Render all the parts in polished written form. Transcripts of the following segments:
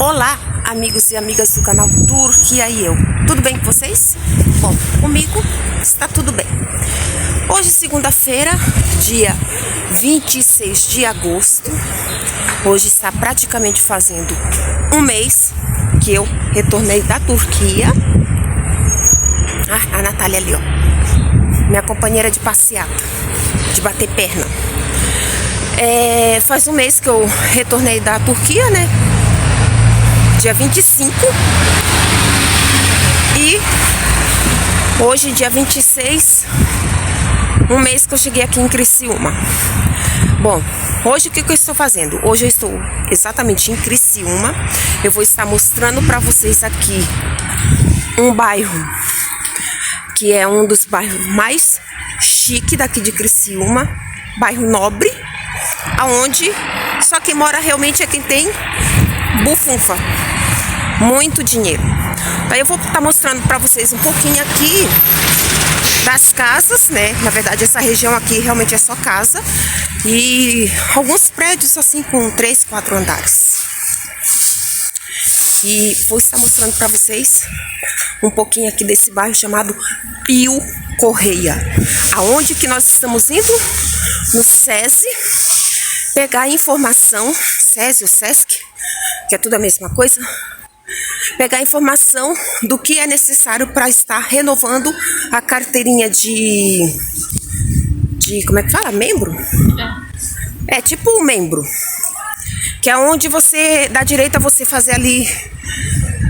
Olá, amigos e amigas do canal Turquia e eu. Tudo bem com vocês? Bom, comigo está tudo bem. Hoje, segunda-feira, dia 26 de agosto. Hoje está praticamente fazendo um mês que eu retornei da Turquia. A Natália ali, ó. Minha companheira de passeata, de bater perna. Faz um mês que eu retornei da Turquia, né? Dia 25. E hoje, dia 26, um mês que eu cheguei aqui em Criciúma. Bom, hoje o que eu estou fazendo? Hoje eu estou exatamente em Criciúma. Eu vou estar mostrando para vocês aqui um bairro que é um dos bairros mais chique daqui de Criciúma, bairro nobre, aonde só quem mora realmente é quem tem bufunfa, muito dinheiro. Aí eu vou estar mostrando para vocês um pouquinho aqui das casas, né? Na verdade, essa região aqui realmente é só casa e alguns prédios assim com 3, 4 andares. E vou estar mostrando para vocês um pouquinho aqui desse bairro chamado Pio Correia. Aonde que nós estamos indo? No SESI, pegar informação, SESI ou SESC, que é tudo a mesma coisa, pegar informação do que é necessário para estar renovando a carteirinha de como é que fala? Membro? É tipo membro, que é onde você dá direito a você fazer ali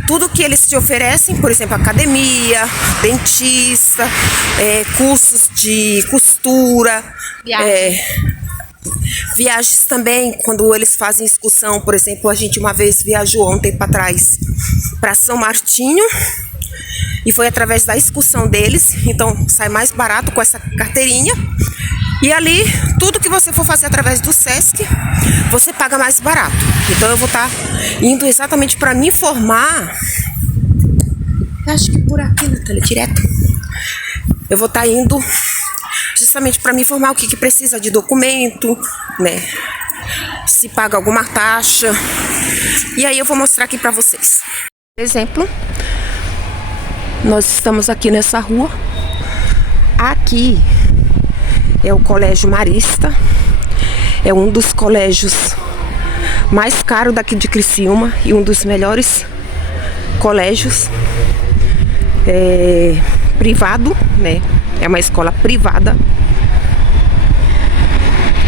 tudo que eles te oferecem, por exemplo, academia, dentista, cursos de costura, viagens também, quando eles fazem excursão. Por exemplo, a gente uma vez viajou há um tempo atrás para São Martinho e foi através da excursão deles, então sai mais barato com essa carteirinha. E ali, tudo que você for fazer através do SESC, você paga mais barato. Então eu vou estar indo exatamente para me informar. Eu acho que por aqui, Natália, direto. Eu vou estar indo justamente para me informar o que precisa de documento, né? Se paga alguma taxa. E aí eu vou mostrar aqui para vocês. Por exemplo, nós estamos aqui nessa rua. Aqui é o Colégio Marista. É um dos colégios mais caros daqui de Criciúma e um dos melhores colégios privado, né? É uma escola privada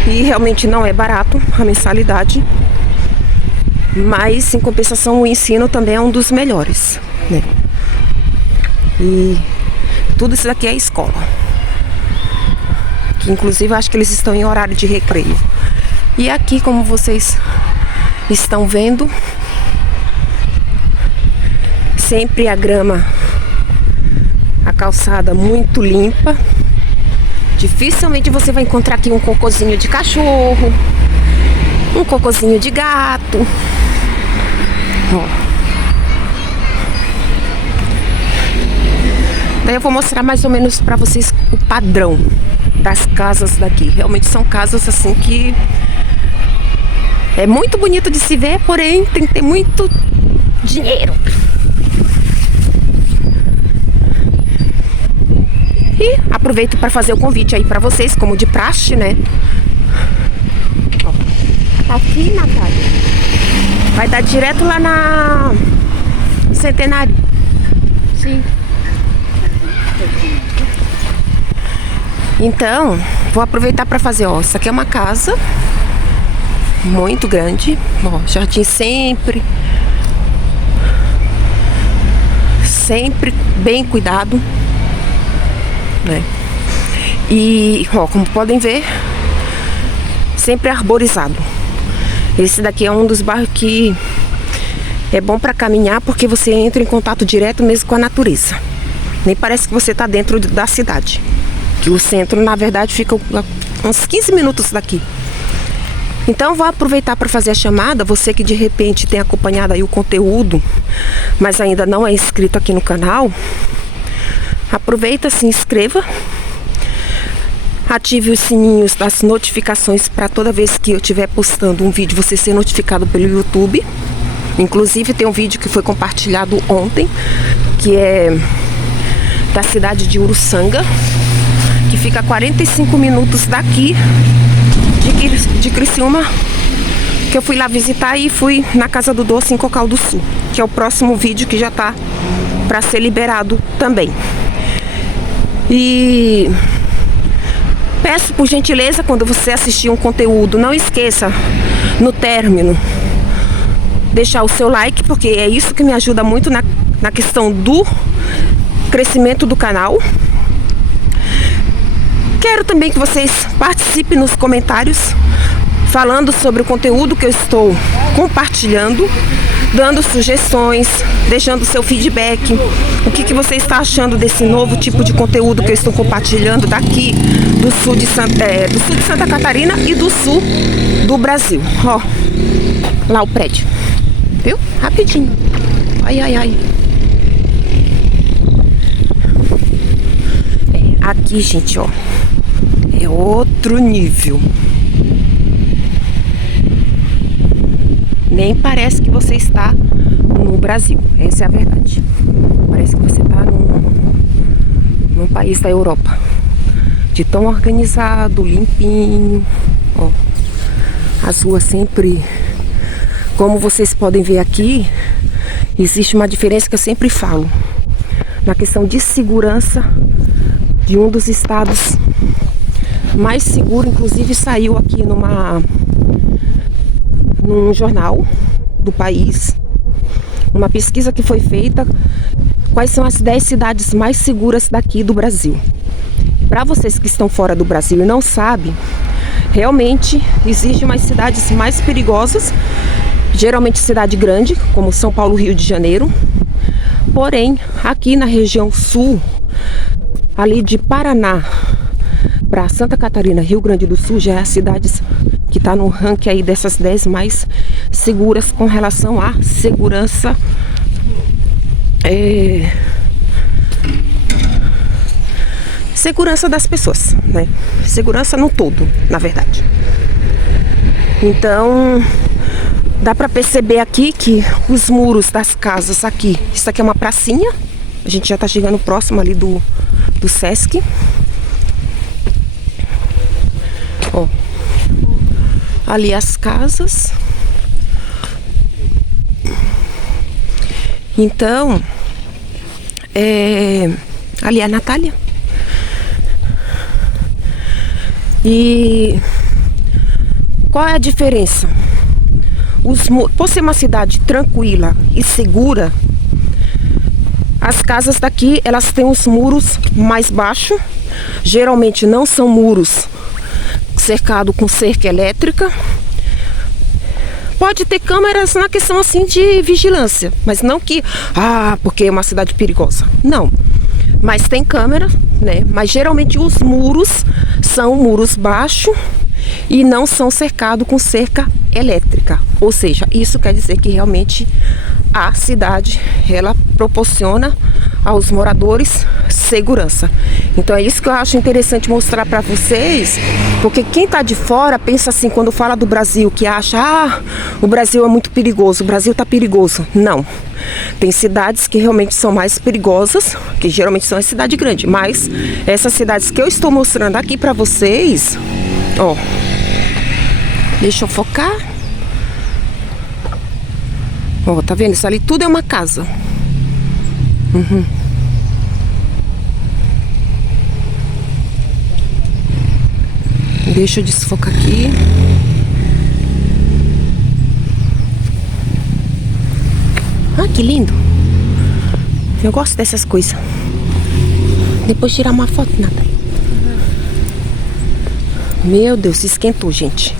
e realmente não é barato a mensalidade, mas em compensação o ensino também é um dos melhores, né? E tudo isso daqui é escola, que inclusive acho que eles estão em horário de recreio. E aqui, como vocês estão vendo, sempre a grama, a calçada muito limpa. Dificilmente você vai encontrar aqui um cocôzinho de cachorro, um cocôzinho de gato. Ó. Daí eu vou mostrar mais ou menos para vocês o padrão das casas daqui. Realmente são casas assim que é muito bonito de se ver, porém tem que ter muito dinheiro. E aproveito para fazer o convite aí para vocês, como de praxe, né? Ó, aqui, Natália, vai dar direto lá na Centenário. Sim. Então, vou aproveitar para fazer, ó, isso aqui é uma casa muito grande, ó, jardim sempre bem cuidado, né? E, ó, como podem ver, sempre arborizado. Esse daqui é um dos bairros que é bom para caminhar, porque você entra em contato direto mesmo com a natureza. Nem parece que você está dentro da cidade, que o centro, na verdade, fica uns 15 minutos daqui. Então vou aproveitar para fazer a chamada. Você que de repente tem acompanhado aí o conteúdo, mas ainda não é inscrito aqui no canal, aproveita, se inscreva, ative os sininhos das notificações para toda vez que eu estiver postando um vídeo você ser notificado pelo YouTube. Inclusive tem um vídeo que foi compartilhado ontem, que é da cidade de Uruçanga, que fica a 45 minutos daqui de Criciúma, que eu fui lá visitar e fui na Casa do Doce em Cocal do Sul, que é o próximo vídeo que já tá para ser liberado também. E peço por gentileza, quando você assistir um conteúdo, não esqueça no término deixar o seu like, porque é isso que me ajuda muito na questão do crescimento do canal. Quero também que vocês participem nos comentários, falando sobre o conteúdo que eu estou compartilhando, dando sugestões, deixando seu feedback. O que você está achando desse novo tipo de conteúdo que eu estou compartilhando daqui do sul de Santa Catarina e do sul do Brasil. Ó, lá o prédio, viu? Rapidinho. Ai, ai, ai. Aqui, gente, ó, é outro nível. Nem parece que você está no Brasil. Essa é a verdade. Parece que você está num país da Europa. De tão organizado, limpinho. Ó, as ruas sempre... Como vocês podem ver aqui, existe uma diferença que eu sempre falo. Na questão de segurança de um dos estados mais seguros. Inclusive saiu aqui num jornal do país, uma pesquisa que foi feita, quais são as 10 cidades mais seguras daqui do Brasil. Para vocês que estão fora do Brasil e não sabem, realmente existem umas cidades mais perigosas, geralmente cidade grande, como São Paulo, Rio de Janeiro. Porém, aqui na região sul, ali de Paraná para Santa Catarina, Rio Grande do Sul, já é as cidades que está no ranking aí dessas 10 mais seguras com relação à segurança, segurança das pessoas, né? Segurança no todo, na verdade. Então, dá para perceber aqui que os muros das casas aqui, isso aqui é uma pracinha, a gente já está chegando próximo ali do Sesc. Ó, ali as casas. Então, ali é a Natália. E qual é a diferença? Por ser uma cidade tranquila e segura, as casas daqui, elas têm os muros mais baixos. Geralmente não são muros cercados com cerca elétrica. Pode ter câmeras na questão assim de vigilância, mas não que, porque é uma cidade perigosa. Não, mas tem câmera, né? Mas geralmente os muros são muros baixos e não são cercados com cerca elétrica. Ou seja, isso quer dizer que realmente a cidade, ela proporciona aos moradores segurança. Então é isso que eu acho interessante mostrar para vocês, porque quem tá de fora pensa assim, quando fala do Brasil, que acha, o Brasil é muito perigoso, o Brasil tá perigoso. Não, tem cidades que realmente são mais perigosas, que geralmente são as cidades grandes, mas essas cidades que eu estou mostrando aqui para vocês, ó, deixa eu focar. Ó, tá vendo? Isso ali tudo é uma casa. Deixa eu desfocar aqui. Que lindo. Eu gosto dessas coisas. Depois tirar uma foto, nada. Meu Deus, se esquentou, gente.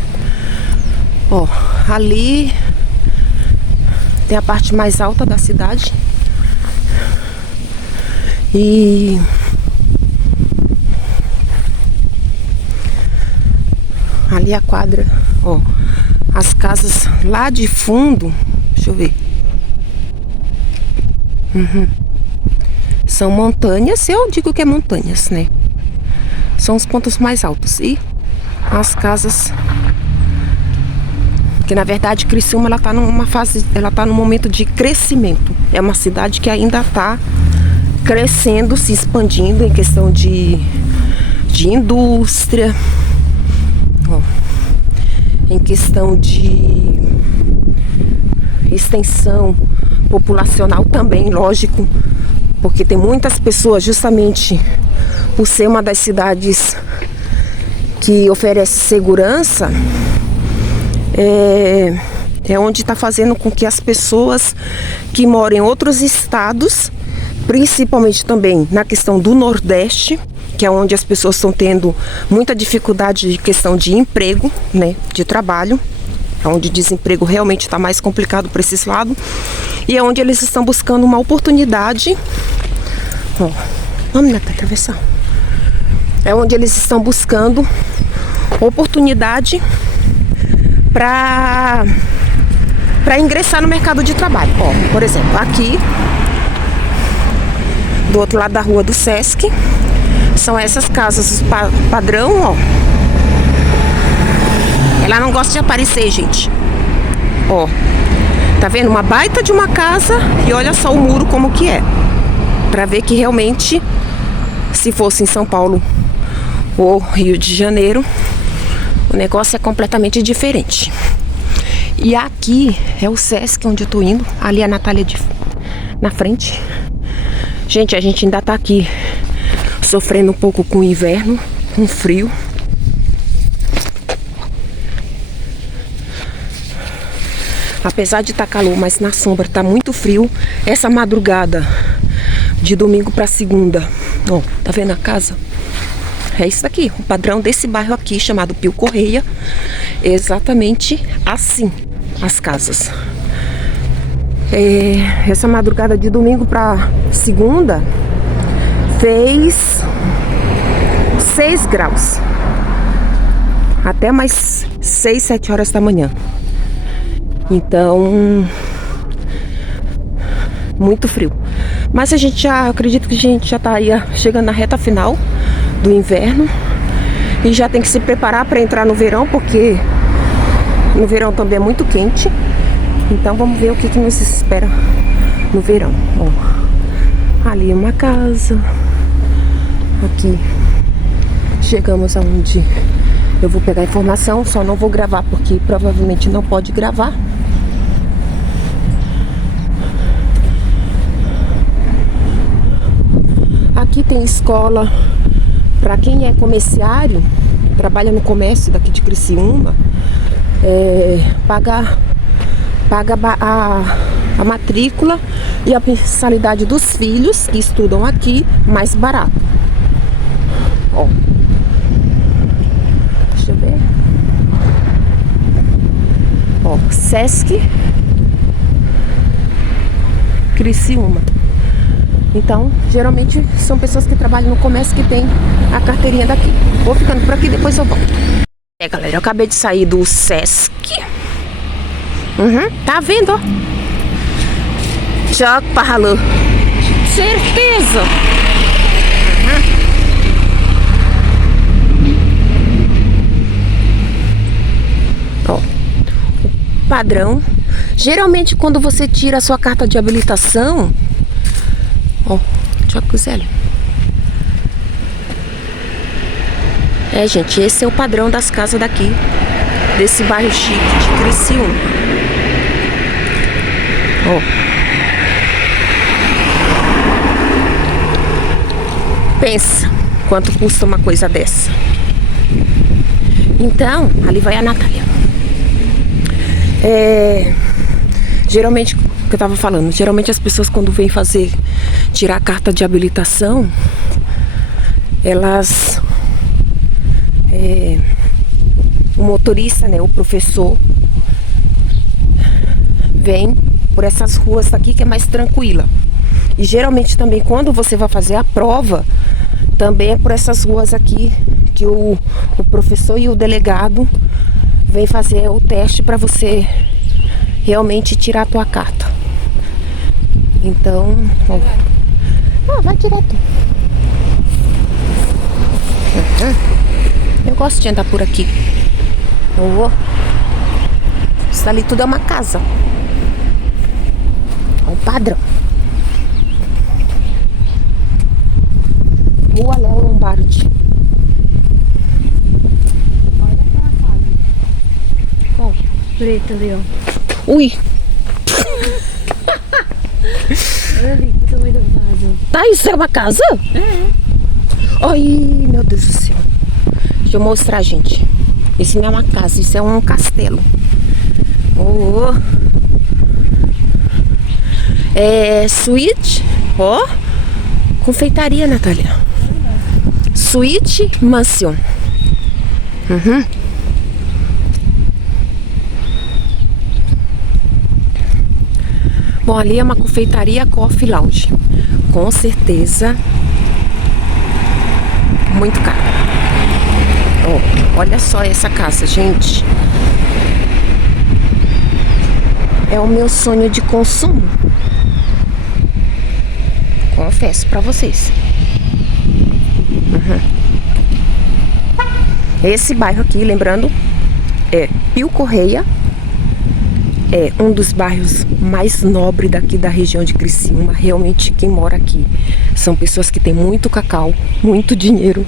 Ó, ali tem a parte mais alta da cidade. E ali a quadra, ó, as casas lá de fundo, deixa eu ver. São montanhas, eu digo que é montanhas, né? São os pontos mais altos. E as casas Porque na verdade Criciúma ela tá numa fase, ela tá num momento de crescimento. É uma cidade que ainda está crescendo, se expandindo em questão de indústria, ó, em questão de extensão populacional também, lógico, porque tem muitas pessoas, justamente por ser uma das cidades que oferece segurança, é onde está fazendo com que as pessoas que moram em outros estados, principalmente também na questão do Nordeste, que é onde as pessoas estão tendo muita dificuldade de questão de emprego, né, de trabalho, é onde o desemprego realmente está mais complicado para esses lados, e é onde eles estão buscando uma oportunidade. Ó, vamos lá para atravessar. É onde eles estão buscando oportunidade para ingressar no mercado de trabalho. Ó, por exemplo, aqui do outro lado da rua do Sesc, são essas casas padrão, ó. Ela não gosta de aparecer, gente. Ó, tá vendo? Uma baita de uma casa e olha só o muro como que é. Pra ver que realmente, se fosse em São Paulo ou Rio de Janeiro, o negócio é completamente diferente. E aqui é o Sesc onde eu tô indo. Ali a Natália na frente. Gente, a gente ainda tá aqui sofrendo um pouco com o inverno, com frio. Apesar de estar calor, mas na sombra tá muito frio. Essa madrugada de domingo para segunda, ó, tá vendo a casa? É isso aqui, o padrão desse bairro aqui, chamado Pio Correia. É exatamente assim as casas. Essa madrugada de domingo para segunda fez 6 graus. Até mais 6, 7 horas da manhã. Então, muito frio. Mas eu acredito que a gente já tá aí chegando na reta final do inverno e já tem que se preparar para entrar no verão, porque no verão também é muito quente. Então vamos ver o que nos espera no verão. Ó, ali é uma casa. Aqui chegamos aonde eu vou pegar informação, só não vou gravar porque provavelmente não pode gravar. Aqui tem escola para quem é comerciário, trabalha no comércio daqui de Criciúma, paga a matrícula e a mensalidade dos filhos que estudam aqui mais barato. Ó, deixa eu ver. Ó, Sesc Criciúma. Então, geralmente são pessoas que trabalham no comércio que tem a carteirinha daqui. Vou ficando por aqui, depois eu volto. Galera, eu acabei de sair do Sesc. Tá vendo, ó? Joga para ralô. Certeza. Ó, o padrão. Geralmente quando você tira a sua carta de habilitação, ó, Jacuzeli. Gente, esse é o padrão das casas daqui, desse bairro chique de Criciúma. Ó. Pensa quanto custa uma coisa dessa. Então, ali vai a Natália. Geralmente, o que eu tava falando, geralmente as pessoas quando vêm tirar a carta de habilitação, elas, o motorista, né, o professor, vem por essas ruas aqui que é mais tranquila. E geralmente também quando você vai fazer a prova, também é por essas ruas aqui que o professor e o delegado vem fazer o teste para você realmente tirar a tua carta. Então, ó. Vai direto. Eu gosto de andar por aqui. Eu vou. Isso ali tudo é uma casa. Olha o padrão. Rua Léo Lombardi. Olha aquela casa. Qual? Preta ali, ó. Ui! Olha ali, que tamanho do vaso. Tá, isso é uma casa? É. Ai, meu Deus do céu. Deixa eu mostrar, gente. Isso não é uma casa, isso é um castelo. Oh. É suíte, ó. Confeitaria, Natália. Suíte Mansion. Uhum. Bom, ali é uma confeitaria Coffee Lounge. Com certeza muito caro. Oh, olha só essa casa, gente. É o meu sonho de consumo. Confesso pra vocês. Uhum. Esse bairro aqui, lembrando, é Pio Correia. É um dos bairros mais nobres daqui da região de Criciúma. Realmente quem mora aqui são pessoas que têm muito cacau, muito dinheiro.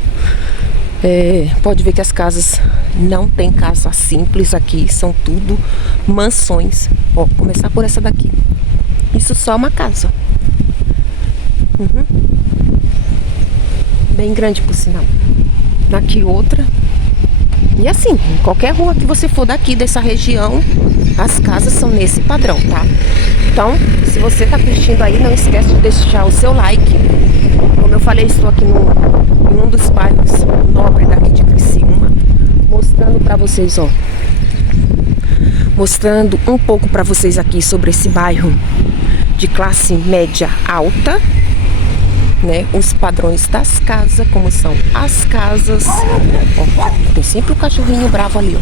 Pode ver que as casas não tem casa simples aqui, são tudo mansões. Ó, começar por essa daqui. Isso só é uma casa. Uhum. Bem grande por sinal. Aqui outra. E assim, em qualquer rua que você for daqui dessa região, as casas são nesse padrão, tá? Então, se você tá curtindo aí, não esquece de deixar o seu like. Como eu falei, estou aqui em um dos bairros nobres daqui de Criciúma, mostrando pra vocês, ó. Mostrando um pouco pra vocês aqui sobre esse bairro de classe média alta, né? Os padrões das casas, como são as casas. Ó, tem sempre um cachorrinho bravo ali, ó.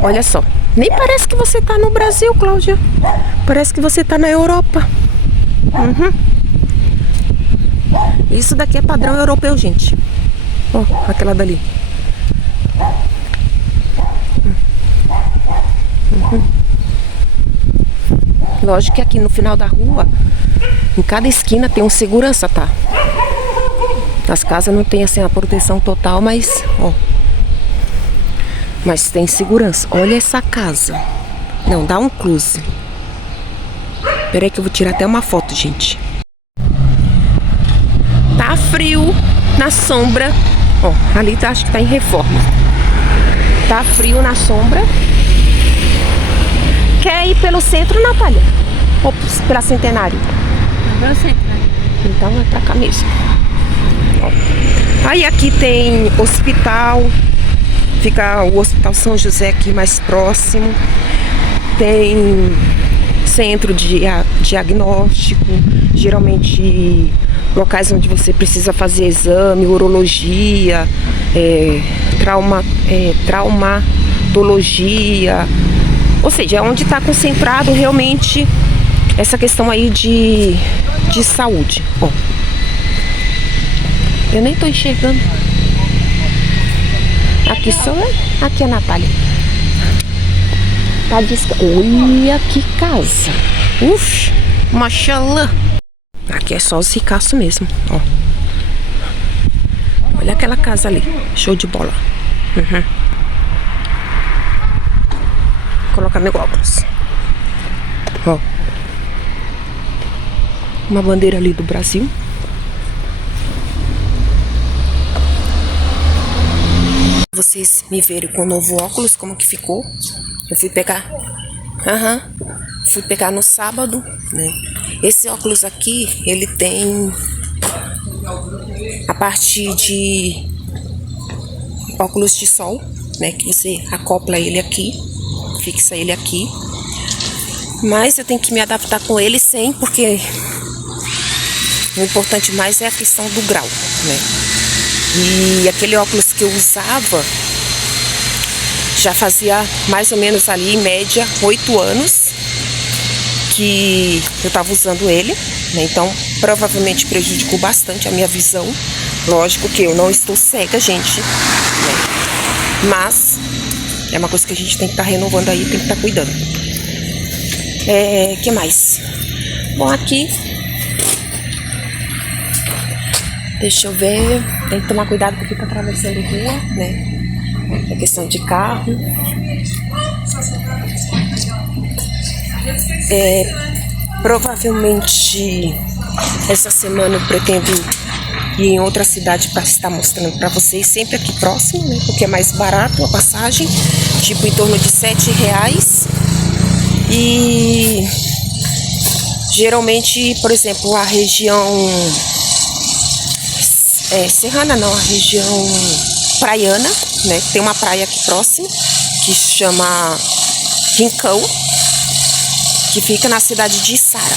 Olha só, nem parece que você tá no Brasil, Cláudia. Parece que você tá na Europa. Uhum. Isso daqui é padrão europeu, gente. Ó, aquela dali. Uhum. Lógico que aqui no final da rua, em cada esquina tem um segurança, tá? As casas não tem assim a proteção total, mas ó, mas tem segurança. Olha essa casa. Não, dá um close. Peraí que eu vou tirar até uma foto, gente. Tá frio na sombra. Ó, ali tá, acho que tá em reforma. Tá frio na sombra. Quer ir pelo centro, Natália? Ou pela Centenário? Pelo centro, né? Então é pra cá mesmo. Ó. Aí aqui tem hospital. Fica o Hospital São José aqui mais próximo. Tem centro de diagnóstico. Geralmente locais onde você precisa fazer exame, urologia, traumatologia. Ou seja, é onde está concentrado realmente essa questão aí de saúde. Ó, eu nem tô enxergando. Aqui só é. Aqui é a Natália. Tá olha que casa. Uf, machalã. Aqui é só os ricaços mesmo, ó. Olha aquela casa ali. Show de bola. Uhum. Vou colocar meu óculos. Ó. Uma bandeira ali do Brasil. Vocês me verem com o novo óculos, como que ficou. Eu fui pegar. Fui pegar no sábado, né? Esse óculos aqui, ele tem a parte de óculos de sol, né? Que você acopla ele aqui, fixa ele aqui. Mas eu tenho que me adaptar com ele sem, porque o importante mais é a questão do grau, né? E aquele óculos que eu usava já fazia mais ou menos ali, em média, 8 anos que eu estava usando ele, né? Então provavelmente prejudicou bastante a minha visão. Lógico que eu não estou cega, gente, né? Mas é uma coisa que a gente tem que estar renovando aí, tem que estar cuidando. Que mais? Bom, aqui, deixa eu ver, tem que tomar cuidado porque tá atravessando rua, né? É questão de carro. Provavelmente essa semana eu pretendo ir em outra cidade para estar mostrando para vocês, sempre aqui próximo, né? Porque é mais barato a passagem, tipo em torno de R$7. E geralmente, por exemplo, a região serrana não, a região praiana, né? Tem uma praia aqui próximo que chama Rincão, que fica na cidade de Içara,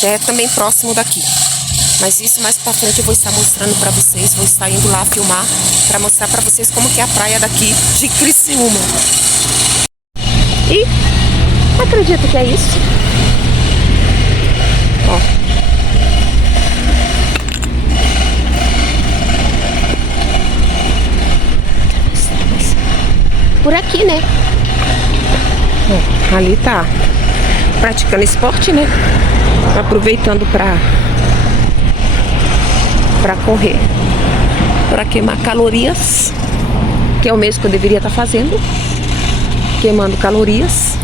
que é também próximo daqui. Mas isso mais pra frente eu vou estar mostrando pra vocês, vou estar indo lá filmar pra mostrar pra vocês como que é a praia daqui de Criciúma. E acredito que é isso. Ó. Por aqui, né? Ó, ali tá praticando esporte, né? Aproveitando pra correr, pra queimar calorias, que é o mesmo que eu deveria estar fazendo, queimando calorias.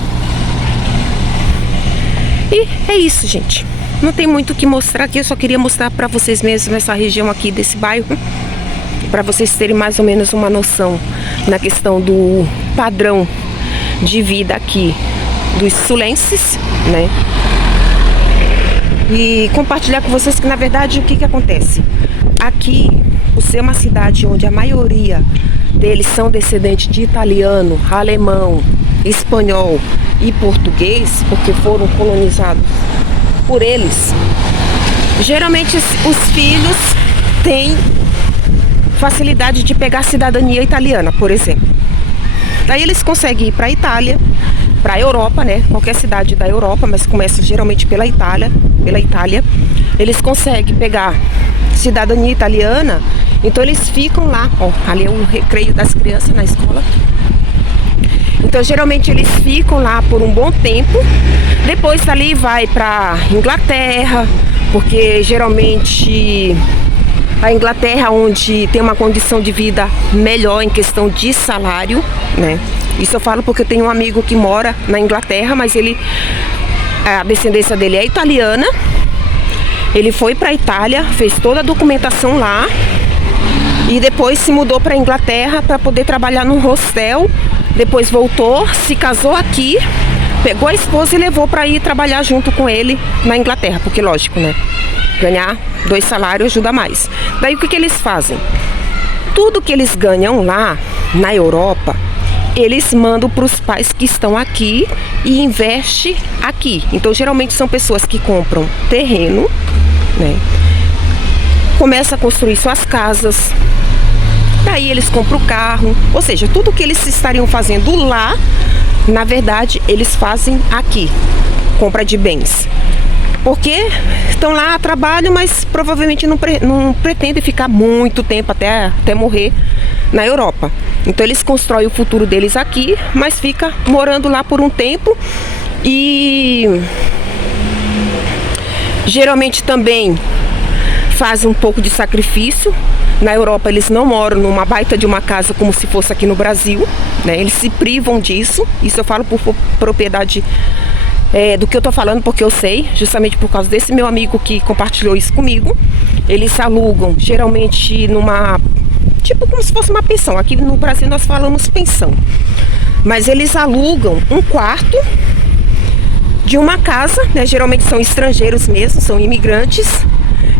E é isso, gente. Não tem muito o que mostrar aqui, eu só queria mostrar pra vocês mesmo essa região aqui desse bairro, pra vocês terem mais ou menos uma noção na questão do padrão de vida aqui dos sulenses, né? E compartilhar com vocês que, na verdade, o que acontece? Aqui, por ser uma cidade onde a maioria deles são descendentes de italiano, alemão, espanhol e português, porque foram colonizados por eles, geralmente os filhos têm facilidade de pegar a cidadania italiana, por exemplo. Daí eles conseguem ir para a Itália, para a Europa, né? Qualquer cidade da Europa, mas começa geralmente pela Itália. Eles conseguem pegar cidadania italiana, então eles ficam lá. Ó, ali é o recreio das crianças na escola. Então geralmente eles ficam lá por um bom tempo. Depois dali vai para Inglaterra, porque geralmente a Inglaterra, onde tem uma condição de vida melhor em questão de salário, né? Isso eu falo porque eu tenho um amigo que mora na Inglaterra, mas a descendência dele é italiana. Ele foi para a Itália, fez toda a documentação lá e depois se mudou para a Inglaterra para poder trabalhar num hostel. Depois voltou, se casou aqui, pegou a esposa e levou para ir trabalhar junto com ele na Inglaterra, porque lógico, né? Ganhar 2 salários ajuda mais. Daí o que eles fazem? Tudo que eles ganham lá na Europa, eles mandam para os pais que estão aqui e investem aqui. Então geralmente são pessoas que compram terreno, né? Começam a construir suas casas. Daí eles compram o carro. Ou seja, tudo que eles estariam fazendo lá, na verdade, eles fazem aqui. Compra de bens. Porque estão lá a trabalho, mas provavelmente não pretendem ficar muito tempo até morrer na Europa. Então eles constroem o futuro deles aqui, mas fica morando lá por um tempo. E geralmente também fazem um pouco de sacrifício. Na Europa eles não moram numa baita de uma casa como se fosse aqui no Brasil, né? Eles se privam disso. Isso eu falo por propriedade do que eu tô falando, porque eu sei, justamente por causa desse meu amigo que compartilhou isso comigo. Eles alugam geralmente numa, tipo como se fosse uma pensão. Aqui no Brasil nós falamos pensão, mas eles alugam um quarto de uma casa, né? Geralmente são estrangeiros mesmo, são imigrantes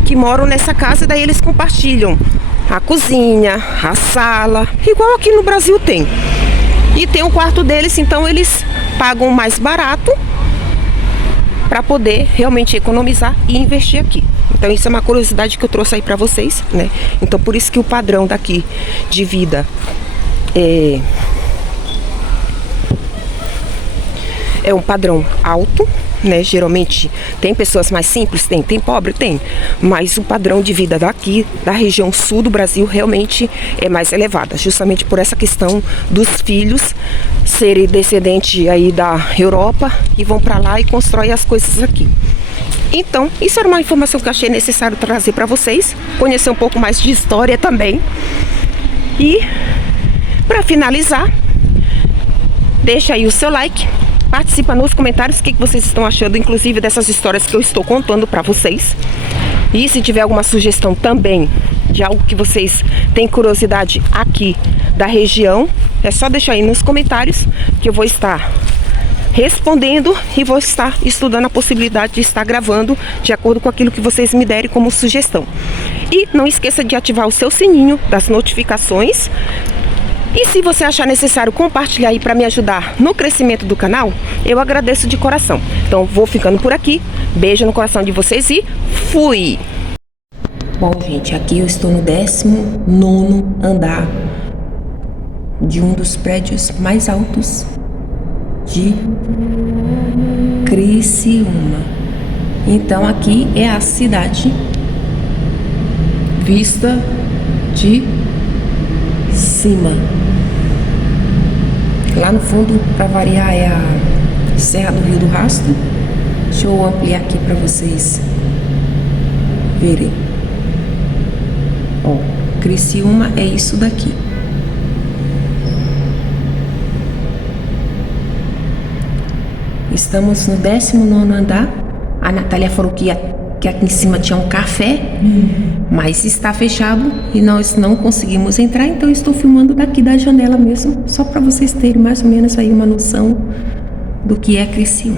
que moram nessa casa. E daí eles compartilham a cozinha, a sala, igual aqui no Brasil tem. E tem o quarto deles, então eles pagam mais barato para poder realmente economizar e investir aqui. Então isso é uma curiosidade que eu trouxe aí para vocês, né? Então por isso que o padrão daqui de vida é um padrão alto, né? Geralmente tem pessoas mais simples, tem pobre, tem. Mas o padrão de vida daqui, da região sul do Brasil, realmente é mais elevada. Justamente por essa questão dos filhos serem descendentes aí da Europa e vão para lá e constroem as coisas aqui. Então, isso era uma informação que eu achei necessário trazer para vocês. Conhecer um pouco mais de história também. E, para finalizar, deixa aí o seu like. Participa nos comentários o que vocês estão achando, inclusive dessas histórias que eu estou contando para vocês. E se tiver alguma sugestão também de algo que vocês têm curiosidade aqui da região, é só deixar aí nos comentários que eu vou estar respondendo e vou estar estudando a possibilidade de estar gravando de acordo com aquilo que vocês me derem como sugestão. E não esqueça de ativar o seu sininho das notificações. E se você achar necessário compartilhar aí para me ajudar no crescimento do canal, eu agradeço de coração. Então vou ficando por aqui. Beijo no coração de vocês e fui! Bom, gente, aqui eu estou no 19º andar de um dos prédios mais altos de Criciúma. Então aqui é a cidade vista de cima. Lá no fundo, para variar, é a Serra do Rio do Rastro. Deixa eu ampliar aqui para vocês verem. Ó, Criciúma é isso daqui. Estamos no 19º andar. A Natália falou que aqui em cima tinha um café, mas está fechado e nós não conseguimos entrar, então eu estou filmando daqui da janela mesmo, só para vocês terem mais ou menos aí uma noção do que é Criciúma.